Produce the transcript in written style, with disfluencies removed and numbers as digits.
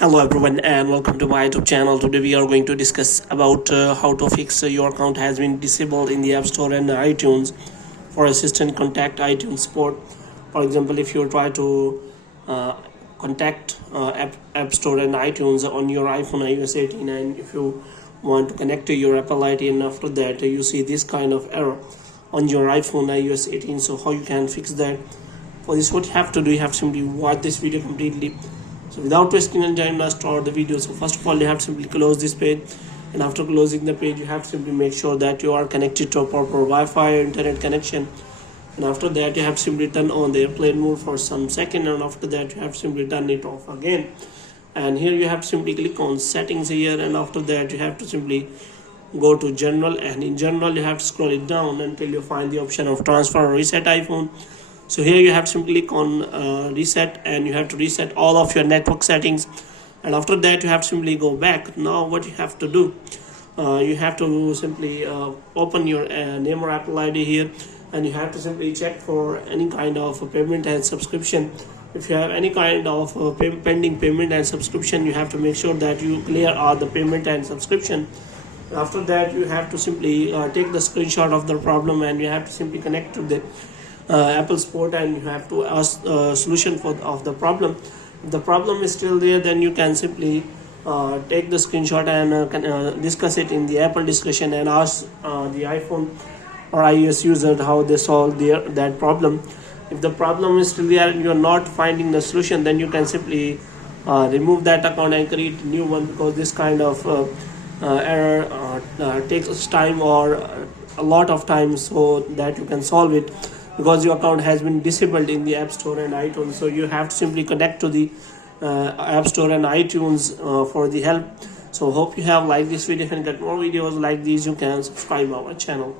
Hello everyone and welcome to my YouTube channel. Today we are going to discuss about how to fix your account has been disabled in the App Store and iTunes. For assistance, contact iTunes support. For example, if you try to contact App Store and iTunes on your iPhone iOS 18, and if you want to connect to your Apple ID, and after that you see this kind of error on your iPhone iOS 18, so how you can fix that? For this, what you have to do, you have to simply watch this video completely. So without wasting any time, let's start the video. So first of all, you have to simply close this page, and after closing the page, you have to simply make sure that you are connected to a proper Wi-Fi or internet connection. And after that, you have to simply turn on the airplane mode for some second, and after that you have to simply turn it off again. And here you have to simply click on settings here, and after that you have to simply go to general, and in general you have to scroll it down until you find the option of transfer or reset iPhone. So here you have to simply click on reset, and you have to reset all of your network settings, and after that you have to simply go back. Now what you have to do, you have to simply open your name or Apple ID here, and you have to simply check for any kind of payment and subscription. If you have any kind of pending payment and subscription, you have to make sure that you clear all the payment and subscription. After that you have to simply take the screenshot of the problem, and you have to simply connect to the Apple support, and you have to ask solution of the problem. If the problem is still there, then you can simply take the screenshot and discuss it in the Apple discussion, and ask the iPhone or iOS user how they solve that problem. If the problem is still there and you are not finding the solution, then you can simply remove that account and create a new one, because this kind of error takes time or a lot of time, so that you can solve it, because your account has been disabled in the App Store and iTunes. So you have to simply connect to the App Store and iTunes for the help. So hope you have liked this video, and get more videos like these you can subscribe our channel.